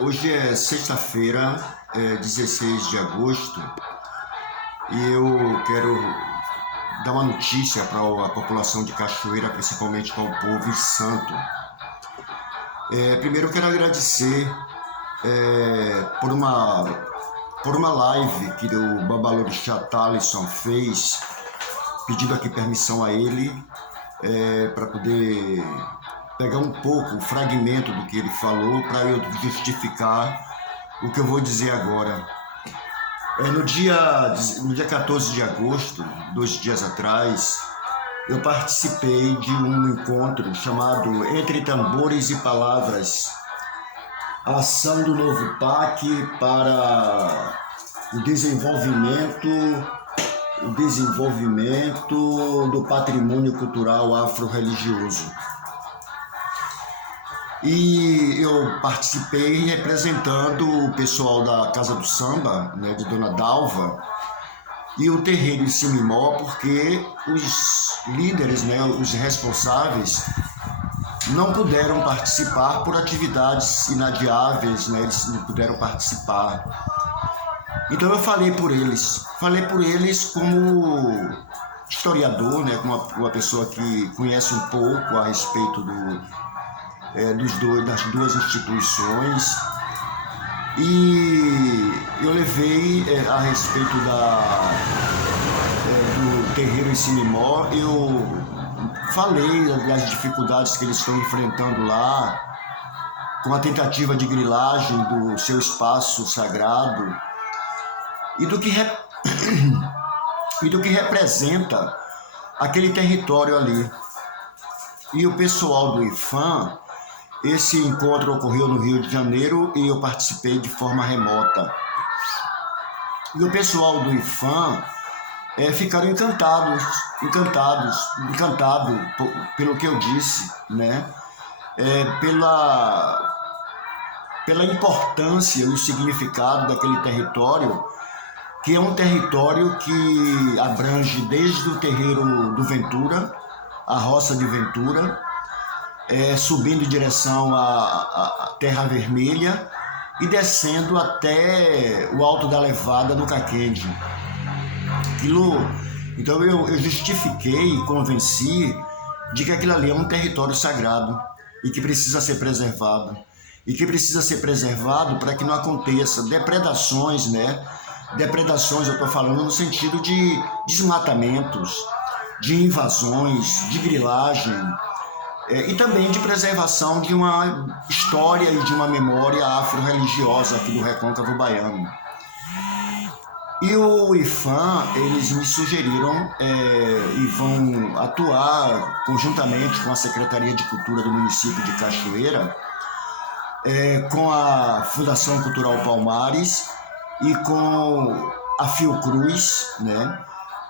Hoje é sexta-feira, 16 de agosto, e eu quero dar uma notícia para a população de Cachoeira, principalmente para o povo santo. Primeiro eu quero agradecer por uma live que o Babalorixá Talisson fez, pedindo aqui permissão a ele para poder pegar um pouco, um fragmento do que ele falou para eu justificar o que eu vou dizer agora. No dia 14 de agosto, 2 dias atrás, eu participei de um encontro chamado Entre Tambores e Palavras, a ação do novo PAC para o desenvolvimento do patrimônio cultural afro-religioso. E eu participei representando o pessoal da Casa do Samba, né, de Dona Dalva, e o terreiro em Simimó, porque os líderes, né, os responsáveis, não puderam participar por atividades inadiáveis, né, eles não puderam participar. Então eu falei por eles como historiador, né, como uma pessoa que conhece um pouco a respeito das duas instituições, e eu levei a respeito do terreiro em Simimó. Eu falei das dificuldades que eles estão enfrentando lá, com a tentativa de grilagem do seu espaço sagrado e do que representa aquele território ali. E o pessoal do IFAM, esse encontro ocorreu no Rio de Janeiro e eu participei de forma remota. E o pessoal do IFAM ficaram encantados pelo que eu disse, né? Pela importância e o significado daquele território, que é um território que abrange desde o terreiro do Ventura, a roça de Ventura, subindo em direção à Terra Vermelha e descendo até o Alto da Levada no Caquende. Então eu justifiquei e convenci de que aquilo ali é um território sagrado e que precisa ser preservado. E que precisa ser preservado para que não aconteça depredações, né? Depredações, eu estou falando no sentido de desmatamentos, de invasões, de grilagem, e também de preservação de uma história e de uma memória afro-religiosa aqui do Recôncavo Baiano. E o IFAM, eles me sugeriram e vão atuar conjuntamente com a Secretaria de Cultura do município de Cachoeira, com a Fundação Cultural Palmares e com a Fiocruz, né,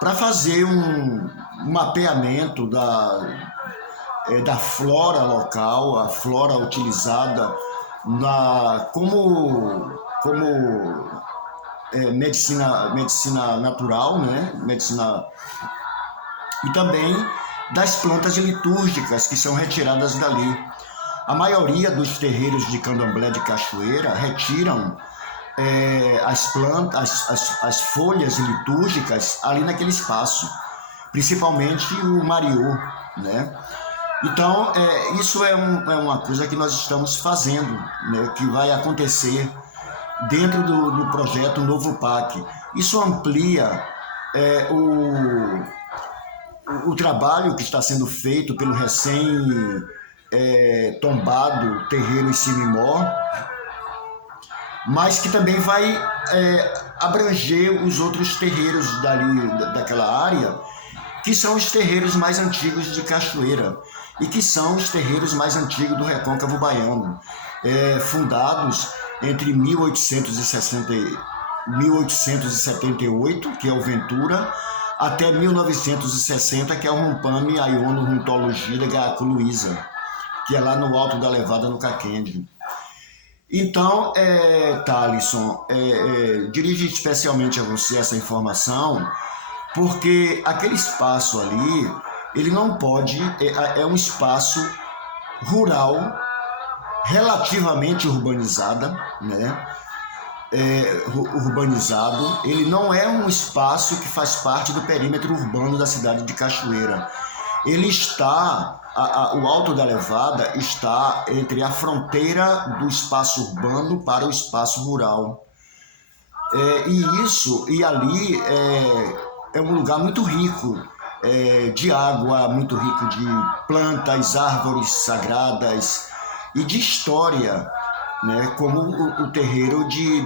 para fazer um mapeamento da flora local, a flora utilizada como medicina natural, né? E também das plantas litúrgicas que são retiradas dali. A maioria dos terreiros de candomblé de Cachoeira retiram as folhas litúrgicas ali naquele espaço, principalmente o mariô, né? Então, isso é uma coisa que nós estamos fazendo, né, que vai acontecer dentro do projeto Novo PAC. Isso amplia o trabalho que está sendo feito pelo recém-tombado terreiro em Simimó, mas que também vai abranger os outros terreiros daquela área, que são os terreiros mais antigos de Cachoeira e que são os terreiros mais antigos do Recôncavo Baiano, fundados entre 1878, que é o Ventura, até 1960, que é o Rumpame Aiono Runtologia da Gaco Luiza, que é lá no Alto da Levada, no Caquende. Então, Talisson, dirijo especialmente a você essa informação, porque aquele espaço ali, ele não pode, é um espaço rural relativamente urbanizada, né? Urbanizado, ele não é um espaço que faz parte do perímetro urbano da cidade de Cachoeira. Ele está, o Alto da Levada está entre a fronteira do espaço urbano para o espaço rural. E ali é um lugar muito rico de água, muito rico de plantas, árvores sagradas e de história, né, como o terreiro de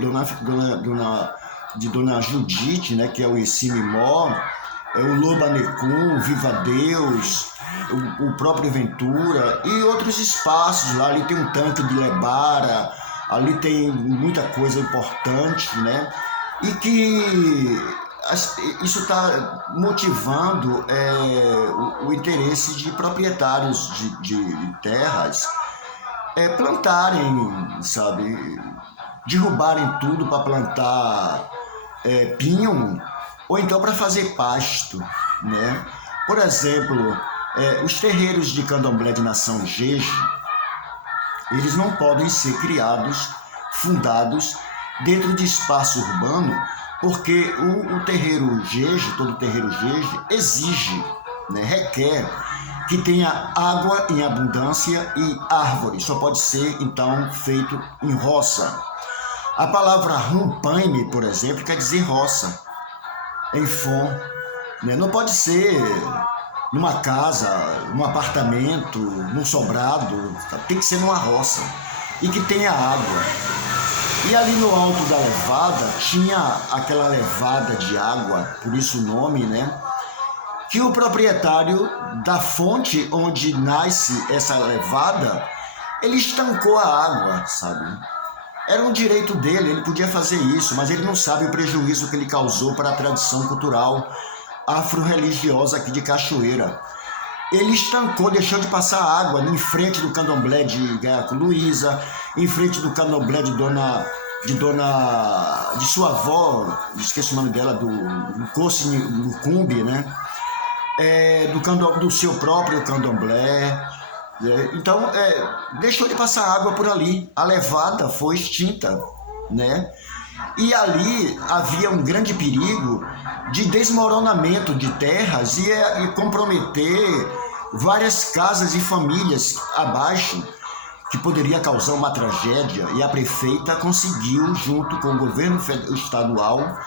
Dona Judite, né, que é o Essimimó, o Lobanecum, Viva Deus, o próprio Ventura e outros espaços lá. Ali tem um tanque de Lebara, ali tem muita coisa importante, né, e que isso está motivando o interesse de proprietários de terras plantarem, sabe, derrubarem tudo para plantar pinho, ou então para fazer pasto, né? Por exemplo, os terreiros de candomblé de nação Jeje, eles não podem ser criados, fundados dentro de espaço urbano, porque o terreiro Jeje, todo terreiro Jeje, exige, né, requer que tenha água em abundância e árvore. Só pode ser, então, feito em roça. A palavra rumpaime, por exemplo, quer dizer roça, em fon. Né? Não pode ser numa casa, num apartamento, num sobrado. Tem que ser numa roça e que tenha água. E ali no alto da levada tinha aquela levada de água, por isso o nome, né? Que o proprietário da fonte onde nasce essa levada, ele estancou a água, sabe? Era um direito dele, ele podia fazer isso, mas ele não sabe o prejuízo que ele causou para a tradição cultural afro-religiosa aqui de Cachoeira. Ele estancou, deixou de passar água em frente do candomblé de Gaiaco Luísa, em frente do candomblé de sua avó, esqueci o nome dela, do Coce Lucumbi, né? Do seu próprio candomblé. Então, deixou de passar água por ali. A levada foi extinta, né? E ali havia um grande perigo de desmoronamento de terras e comprometer várias casas e famílias abaixo, que poderia causar uma tragédia. E a prefeita conseguiu, junto com o governo estadual,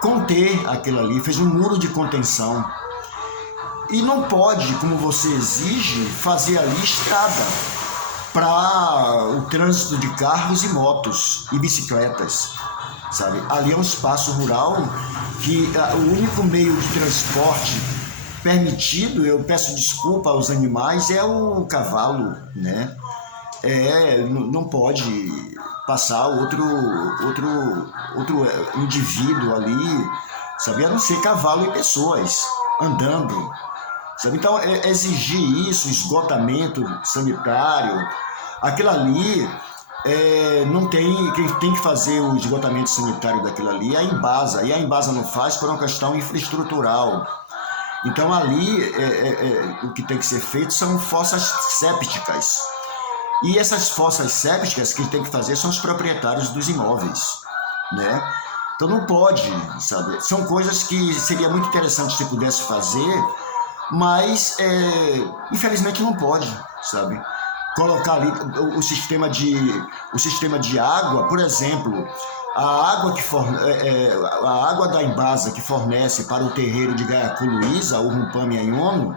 conter aquilo ali, fez um muro de contenção. E não pode, como você exige, fazer ali estrada para o trânsito de carros e motos e bicicletas, sabe? Ali é um espaço rural que o único meio de transporte permitido, eu peço desculpa aos animais, é o cavalo, né? Não pode passar outro indivíduo ali, sabe? A não ser cavalo e pessoas andando. Sabe? Então, exigir isso, esgotamento sanitário, aquilo ali, quem tem que fazer o esgotamento sanitário daquilo ali é a Embasa, e a Embasa não faz por uma questão infraestrutural. Então, ali, o que tem que ser feito são fossas sépticas. E essas fossas sépticas, quem tem que fazer são os proprietários dos imóveis, né? Então, não pode, sabe? São coisas que seria muito interessante se pudesse fazer, mas infelizmente não pode, sabe? Colocar ali o sistema de água, por exemplo, a água da Embasa que fornece para o terreiro de Gaiacu Luísa, o Rumpame Anhono,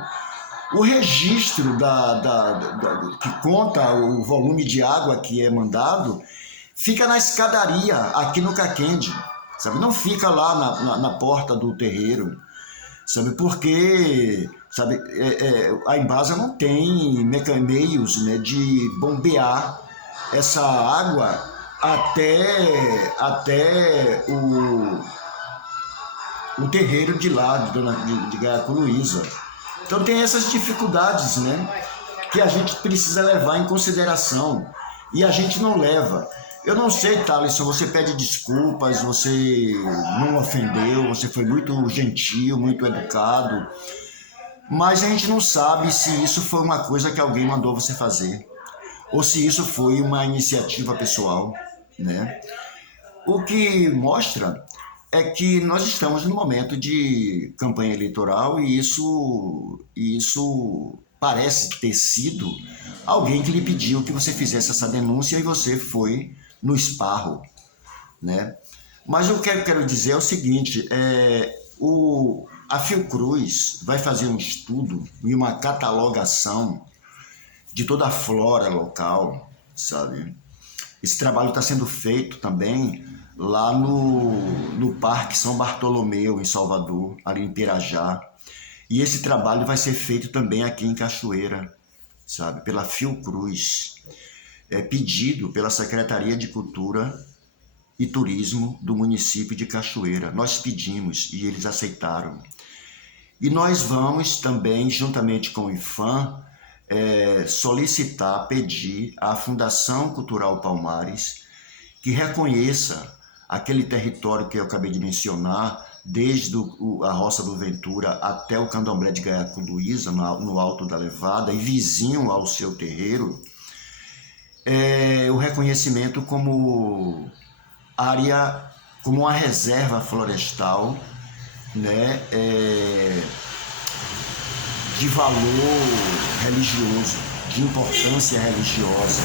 o registro que conta o volume de água que é mandado fica na escadaria aqui no Caquende, sabe? Não fica lá na porta do terreiro, sabe? Porque, sabe, a Embasa não tem meios, né, de bombear essa água até o terreiro de lá, de Gaiacu Luísa. Então tem essas dificuldades, né, que a gente precisa levar em consideração e a gente não leva. Eu não sei, Thaleson, você pede desculpas, você não ofendeu, você foi muito gentil, muito educado, mas a gente não sabe se isso foi uma coisa que alguém mandou você fazer. ou se isso foi uma iniciativa pessoal, né? O que mostra é que nós estamos no momento de campanha eleitoral e isso parece ter sido alguém que lhe pediu que você fizesse essa denúncia e você foi no esparro, né? Mas o que eu quero dizer é o seguinte, a Fiocruz vai fazer um estudo e uma catalogação de toda a flora local, sabe? Esse trabalho está sendo feito também lá no Parque São Bartolomeu, em Salvador, ali em Pirajá. E esse trabalho vai ser feito também aqui em Cachoeira, sabe? Pela Fiocruz. É pedido pela Secretaria de Cultura e Turismo do município de Cachoeira. Nós pedimos e eles aceitaram. E nós vamos também, juntamente com o IFAM, solicitar, pedir à Fundação Cultural Palmares que reconheça aquele território que eu acabei de mencionar, desde a Roça do Ventura até o Candomblé de Gaiacu Luísa, no Alto da Levada, e vizinho ao seu terreiro, o reconhecimento como área, como uma reserva florestal, né, de valor religioso, de importância religiosa.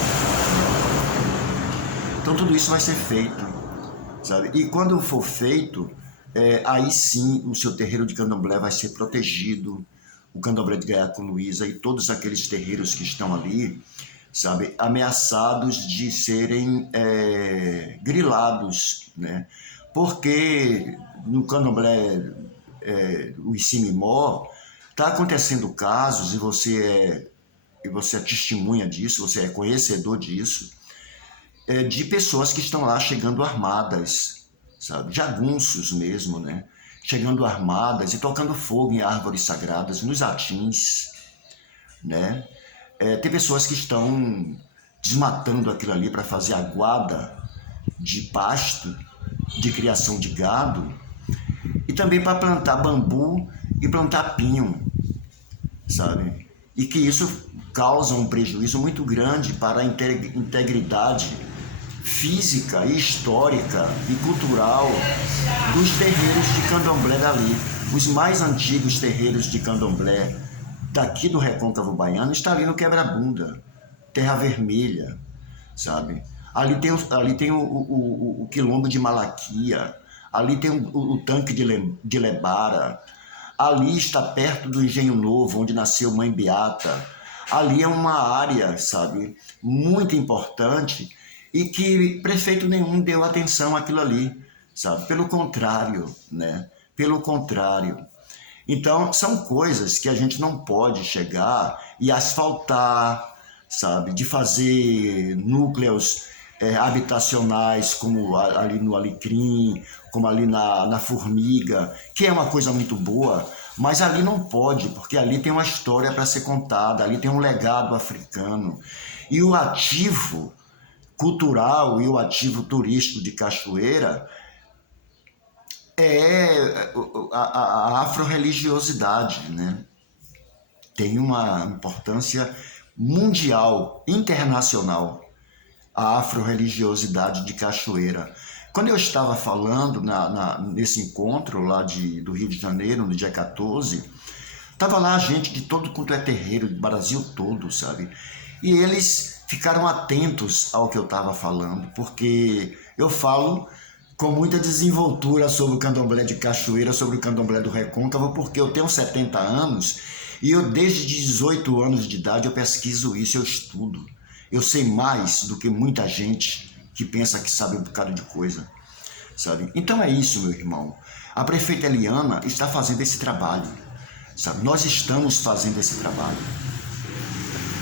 Então tudo isso vai ser feito, sabe? E quando for feito, aí sim o seu terreiro de candomblé vai ser protegido, o Candomblé de Gaiacu Luísa e todos aqueles terreiros que estão ali, sabe, ameaçados de serem grilados, né? Porque no Candomblé, o Icimimó, está acontecendo casos, e você é testemunha disso, você é conhecedor disso, de pessoas que estão lá chegando armadas, sabe, jagunços mesmo, né? Chegando armadas e tocando fogo em árvores sagradas, nos atins, né? Tem pessoas que estão desmatando aquilo ali para fazer aguada de pasto, de criação de gado, e também para plantar bambu e plantar pinho, sabe? E que isso causa um prejuízo muito grande para a integridade física, histórica e cultural dos terreiros de candomblé dali. Os mais antigos terreiros de candomblé daqui do Recôncavo Baiano está ali no Quebra-Bunda, Terra Vermelha, sabe? Ali tem o Quilombo de Malaquia, ali tem o Tanque de Lebara, ali está perto do Engenho Novo, onde nasceu Mãe Beata. Ali é uma área, sabe, muito importante e que prefeito nenhum deu atenção àquilo ali, sabe? Pelo contrário, né? Pelo contrário. Então, são coisas que a gente não pode chegar e asfaltar, sabe? De fazer núcleos habitacionais, como ali no Alecrim, como ali na Formiga, que é uma coisa muito boa, mas ali não pode, porque ali tem uma história para ser contada, ali tem um legado africano. E o ativo cultural e o ativo turístico de Cachoeira é a afro-religiosidade, né? Tem uma importância mundial, internacional, a afro-religiosidade de Cachoeira. Quando eu estava falando nesse encontro lá do Rio de Janeiro, no dia 14, estava lá gente de todo quanto é terreiro, do Brasil todo, sabe? E eles ficaram atentos ao que eu estava falando, porque eu falo com muita desenvoltura sobre o candomblé de Cachoeira, sobre o candomblé do Recôncavo, porque eu tenho 70 anos e eu desde 18 anos de idade eu pesquiso isso, eu estudo. Eu sei mais do que muita gente que pensa que sabe um bocado de coisa, sabe? Então é isso, meu irmão. A prefeita Eliana está fazendo esse trabalho, sabe? Nós estamos fazendo esse trabalho.